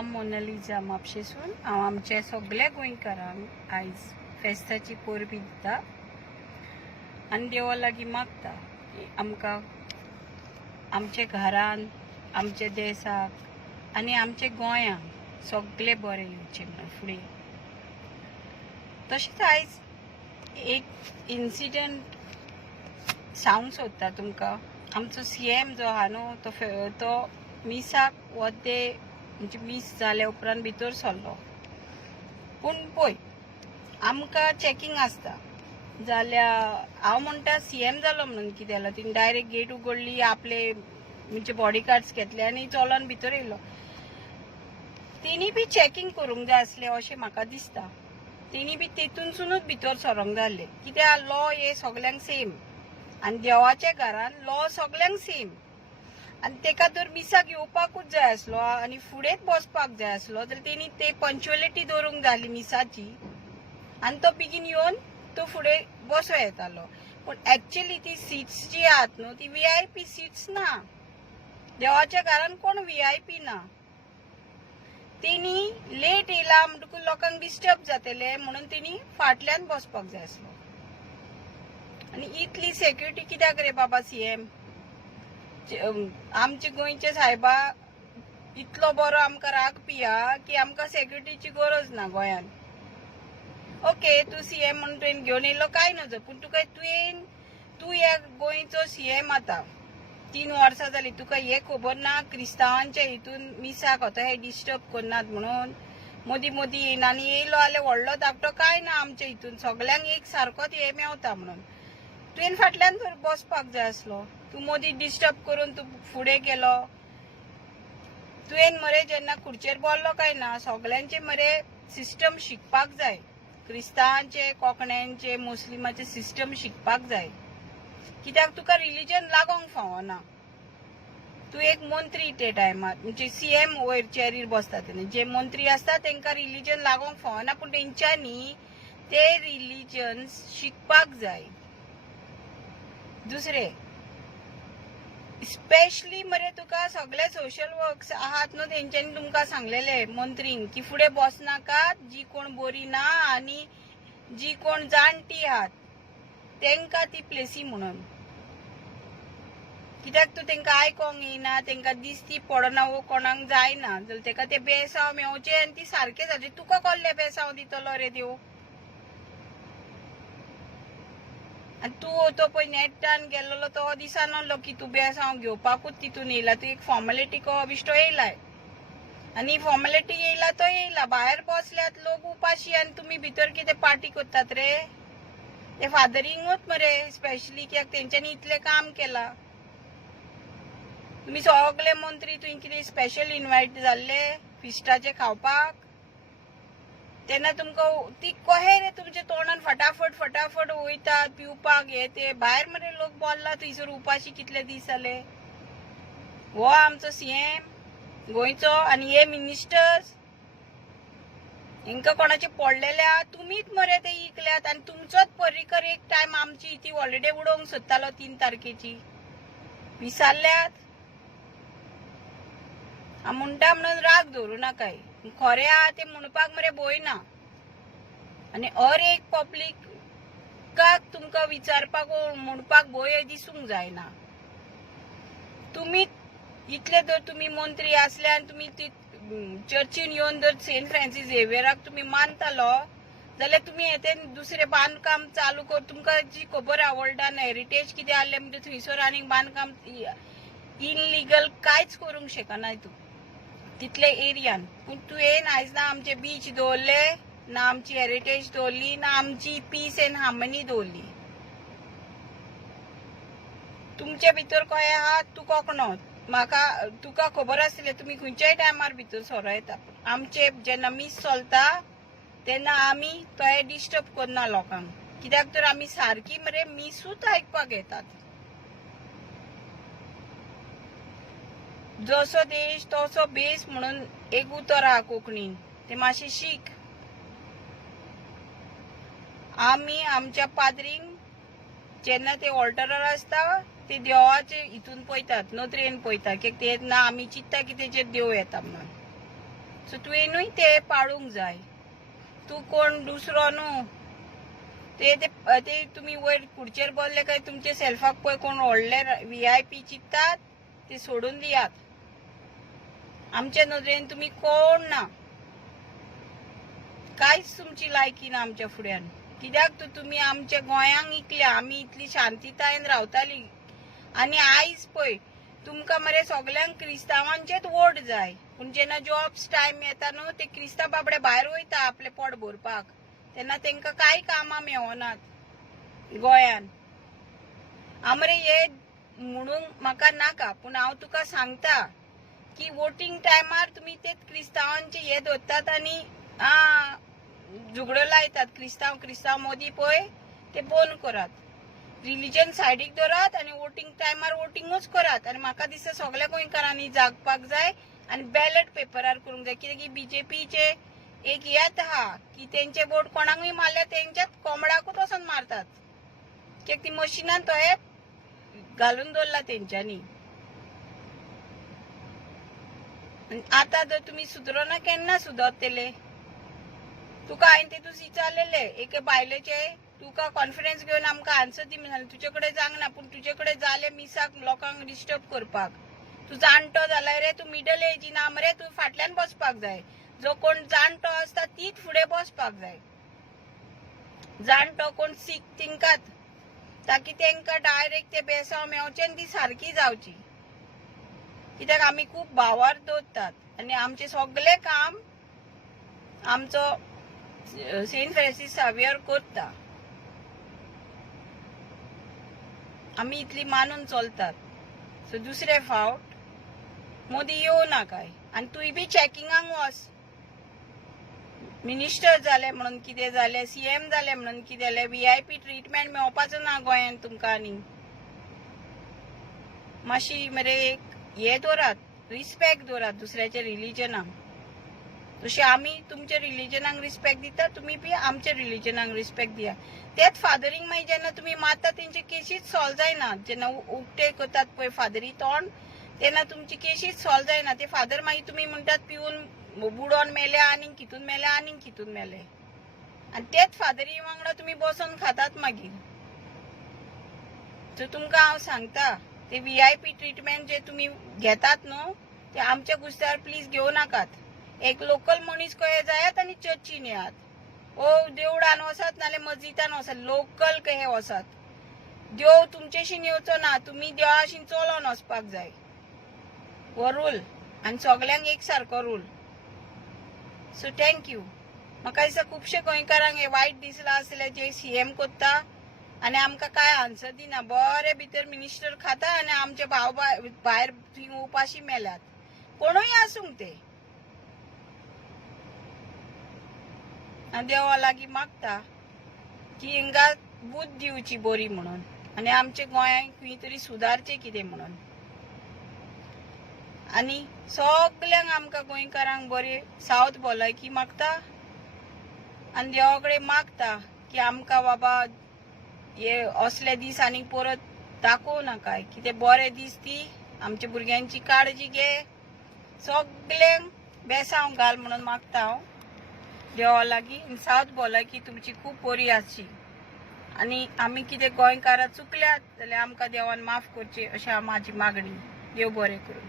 हांव मोनालिजा म्हापशेसून हांव आमचे सगळ्या गोंयकारांक आयज फेस्ताची परबी दिता आनी देवा लागीं मागता की आमकां आमचे घरान आमचे देशाक आनी आमचे गोंयांक सगळे बरें येवचें म्हणून फुडें. तशेंच आयज एक इन्सिडंट सांगूंक सोदता तुमकां. आमचो CM जो आहा न्हू तो मिसाक वते म्हणजे मिस जाल्या उपरांत भितर सरलो. पूण पळय आमकां चॅकींग आसता जाल्यार हांव म्हणटा CM जालो म्हणून कितें जालो, तिणें डायरेक्ट गेट उगडली, आपले म्हणजे बॉडी गार्ड्स घेतले आनी चलोन भितर येयलो. तेणी बी चॅकींग करूंक जाय आसलें अशें म्हाका दिसता. तेणी बी तेतूनसूनच भितर सरोंक जाय आसलें. कित्याक लॉ हे सगल्यांक सेम आनी देवाच्या घरान लॉ सगल्यांक सेम आनी तेका तर मिसाक येवपाकूच जाय आसलो आनी फुडेंच बसपाक जाय आसलो, जाल्यार तेणी ते पंच्युअलिटी दवरूंक जाय आसली मिसाची आनी तो बेगीन येवन तो फुडें बसो येतालो. पूण एक्चुअली ती सिट्स जी आहात न्हू ती VIP सिट्स ना. देवाच्या घरान कोण VIP ना. तेणी लेट येयला म्हणटकूच लोकांक डिस्टर्ब जातले म्हणून तेणी फाटल्यान बसपाक जाय आसलो. आनी इतली सेक्युरिटी कित्याक रे बाबा CM? आमचे गोंयचे सायबा इतलो बरो आमकां राखपी हा की आमकां सेक्युरिटीची गरज ना गोंयान. ओके तूं CM म्हणून तुवें घेवन येयलो कांय नजो, पूण तुका तूं ह्या गोंयचो CM आतां 3 वर्सां जालीं, तुका हे खबर ना क्रिस्तांवांच्या हितून मिसाक होतो हे डिस्टर्ब करनात म्हणून. मोदी येयना आनी येयलो जाल्यार व्हडलो धाकटो कांय ना आमच्या हितून, सगल्यांक एक सारकोच हे मेवता म्हणून. तुवें फाटल्यान तर बसपाक जाय आसलो. तूं मोदी डिस्टर्ब करून तूं फुडें गेलो. तुवें मरे जेन्ना खुर्चेर बसलो काय ना, सगल्यांचे मरे सिस्टम शिकपाक जाय. क्रिस्तांवांचे, कोंकण्यांचे, मुस्लिमाचे सिस्टम शिकपाक जाय. कित्याक तुका रिलीजन लागोंक फावना. तूं एक मंत्री ते टायमार म्हणजे CM वयर चॅरीर बसता तेन्ना जे मंत्री आसता तांकां रिलीजन लागोंक फावना, पूण तेंच्यांनी ते रिलीजन शिकपाक जाय. दुसरें स्पेशली मरे तुका सगळे सोशल वर्क्स आहात न्हू तेंच्यांनी तुमकां सांगलेले मंत्रींक की फुडें बसनाकात, जी कोण बरी ना आनी जी कोण जाणटी आहात तेंकां ती प्लेसी म्हणून. कित्याक तूं तेंकां आयकोंक येयना, तेंकां दिश्टी पडना वो कोणाक जायना जाल्यार तेका ते बेसांव मेवचे आनी ती सारके जावचे. तुका कसले बेसांव दितलो रे देव? आनी तूं तो पळय नेटान गेल्लो तो दिसानासलो की तूं बेसांव घेवपाकूच तितून येयला. तूं एक फॉर्मेलिटी कहो बिश्टो येयलाय आनी फॉर्मेलिटी येयला तो येयला. भायर बसल्यात लोक उपाशी आनी तुमी भितर कितें पार्टी करतात रे? ते फादरिंगूच मरे स्पेशली, कित्याक तेंच्यांनी इतलें काम केलां. तुमी सगळे मंत्री तुवें कितें स्पेशल इन्वायट जाल्ले फिस्टाचे खावपाक? तेन्ना तुमकां ती कहे रे तुमच्या तोंडान फटाफट वयतात पिवपाक हे ते. भायर मरे लोक बोल्ला थंयसर उपाशी कितले दीस जाले. हो आमचो CM गोंयचो आनी हे मिनिस्टर्स हेंकां कोणाचे पडलेले आहा? तुमीच मरे ते इकल्यात आनी तुमचोच पर्रीकर एक टायम आमची ती हॉलिडे उडोवंक सोदतालो 3 तारखेची. विसरल्यात? हांव म्हणटा म्हणून राग धरूं नाकाय. खरें आहा ते म्हणपाक मरे भंय ना. आनी हर एक पब्लिकाक तुमकां विचारपाक म्हणपाक भंय दिसूंक जायना. तुमी इतले जर तुमी मंत्री आसले आनी तुमी ती चर्चीन येवन जर सेंट फ्रांसीस झेवियराक तुमी मानतालो जाल्यार तुमी हें दुसरें बांदकाम चालू कर. तुमकां जी खबर आहा वर्ल्डान हेरिटेज कितें आहलें म्हणजे थंयसर आनीक बांदकाम इनलिगल कांयच करूंक शकना तूं तितले एरियान. पूण तुवें आयज ना आमचे बीच दवरले, ना आमची हेरिटेज दवरली, ना आमची पीस एंड हार्मनी दवरली. तुमचे भितर कहें आहा तूं कोंकणो, म्हाका तुका खबर आसलें तुमी खंयच्याय टायमार भितर सरो येता. आमचे जेन्ना मीस चलता तेन्ना आमी तोय डिस्टर्ब करना लोकांक, कित्याक तर आमी सारकी मरे मिसूच आयकपाक येतात. जसो देश तसो बेस म्हणून एक उतर आहा कोंकणीन, ते मातशें शीक. आमी आमच्या पाद्रींक जेन्ना ते ऑल्टरार आसता ते देवाचे हितून पळयतात, नदरेन पळयतात, कित्याक तेन्ना आमी चिंतता की तेजेर देव येता म्हणून. सो तुवेनूय ते पाळूंक जाय. तू कोण दुसरो न्हू. ते तुम्ही वयर खुर्चेर बसले काय तुमचे सेल्फाक पळय कोण व्हडले VIP चिंततात ते सोडून दियात. आमच्या नदरेन तुम्ही कोण ना. कांयच तुमची लायकी ना आमच्या फुड्यान. कित्याक तर तुम्ही आमच्या गोंयांक इकल्या. आमी इतली शांतीतायेन रावताली आनी आयज पळय तुमकां मरे सगल्यांक क्रिस्तांवांचेच वोट जाय. पूण जेन्ना जॉब्स टायम येता न्हू ते क्रिस्तांव बाबडे भायर वयता आपले पोट भरपाक तेन्ना तेंकां कांय कामां मेळनात गोंयान. आमरे हे म्हणूंक म्हाका नाका पूण हांव तुका सांगता की वोटिंग टायमार तुम्ही ते क्रिस्तांवांचे हे धरतात आनी झुगडो लायतात. क्रिस्तांव मोदी पळय ते बंद करात. रिलीजन सायडीक दवरात आनी वोटिंग टायमार वोटिंगूच करात. आनी म्हाका दिसता सगळ्या गोंयकारांनी जागपाक जाय आनी बॅलेट पेपरार करूंक जाय. कित्याक की BJPचे एक येत आहा की तेंचे वोट कोणाकूय मारले तेंच्याच कोंबडाकूच वचोन मारतात. कित्याक ती मशिनान तो घालून दवरला तेंच्यांनी. आता जर तुम्ही सुधरना केन्ना सुधरतले. तुका हांवें तेतून विचारलेले एक बायलेचे तुका कॉन्फिडन्स घेवन आमकां आन्सर दी म्हणून. तुजे कडेन जावंक ना पूण तुजे कडेन जाले मिसाक लोकांक डिस्टर्ब करपाक. तू जाणटो जाल्यार रे तू मिडल एजी ना मरे. तू फाटल्यान बसपाक जाय. जो कोण जाणटो आसता तीच फुडें बसपाक जाय. जाणटो कोण सीख तिंकात ताकी तेंकां डायरेक्ट ते बेसांव मेवचे आनी ती सारकी जावची. कित्याक आमी खूब भावार दवरतात आनी आमचे सगळे काम आमचो सेंट फ्रांसीस सावियर करता. आमी इतली मानून चलतात. सो दुसरे फावट मोदी येवं ना काय. आनी तुय बी चॅकिंगाक वच. मिनिस्टर जाले म्हणून कितें जालें, CM जाले म्हणून कितें जालें, VIP ट्रिटमेंट मेळपाचो ना गोंयान तुमकां. आनी मातशी मरे एक हे दवरात, रिस्पेक्ट दवरात दुसऱ्याच्या रिलीजनाक. जशें आमी तुमच्या रिलीजनाक रिस्पेक्ट दिता तुमी बी आमच्या रिलीजनाक रिस्पेक्ट दिया. तेच फादरींग मागीर जेन्ना तुमी मारता तेंचे केसीच सॉल्व जायना. जेन्ना उक्ते करतात पळय फादरी तोंड तेन्ना तुमची केसीच सॉल्व जायना. ते फादर मागीर तुमी म्हणटात पिवन बुडोन मेले आनीक कितून मेले आनीक कितून मेले. आनी तेच फादरी वांगडा तुमी बसोन खातात मागीर. सो तुमकां हांव सांगता ते VIP ट्रिटमेंट जे तुम्ही घेतात न्हू ते आमच्या गुस्त्यावर प्लीज घेवं नाकात. एक लोकल मनीस कहे जायात आनी चर्चीन येयात. ओ देवळान वसात नाल्यार मस्जिदान वसात. लोकल कहे वसात. देव तुमचेशीन येवचो ना. तुमी देवाशीन चलोन वचपाक जाय. हो रूल आनी सगल्यांक एक सारको रूल. So thank you. म्हाका दिसता खुबशे गोंयकारांक हे वायट दिसला आसले जे CM करता आनी आमकां काय आन्सर दिना. बरे भितर मिनिस्टर खाता आनी आमचे भाव भायर थंय उपाशी मेल्यात. कोणूय आसूंक ते. आनी देवा लागीं मागता की हिंगा बुद्ध दिवची बरी म्हणून आनी आमचे गोंयांक खंय तरी सुदारचे कितें म्हणून. आनी सगल्यांक आमकां गोंयकारांक बरी सावथ भलायकी मागता आनी देवा कडेन मागता की आमकां बाबा हे असले दीस आनीक परत दाखोव नाकाय. कितें बरे दीस ती आमच्या भुरग्यांची काळजी घे. सगल्यांक बेसांव घाल म्हणून मागता हांव देवा लागीं. सावथ भलायकी तुमची खूब बरी आसची. आनी आमी कितें गोंयकारां चुकल्यात जाल्यार आमकां देवान माफ करचें अशें म्हाजी मागणी. देव बरें करूं.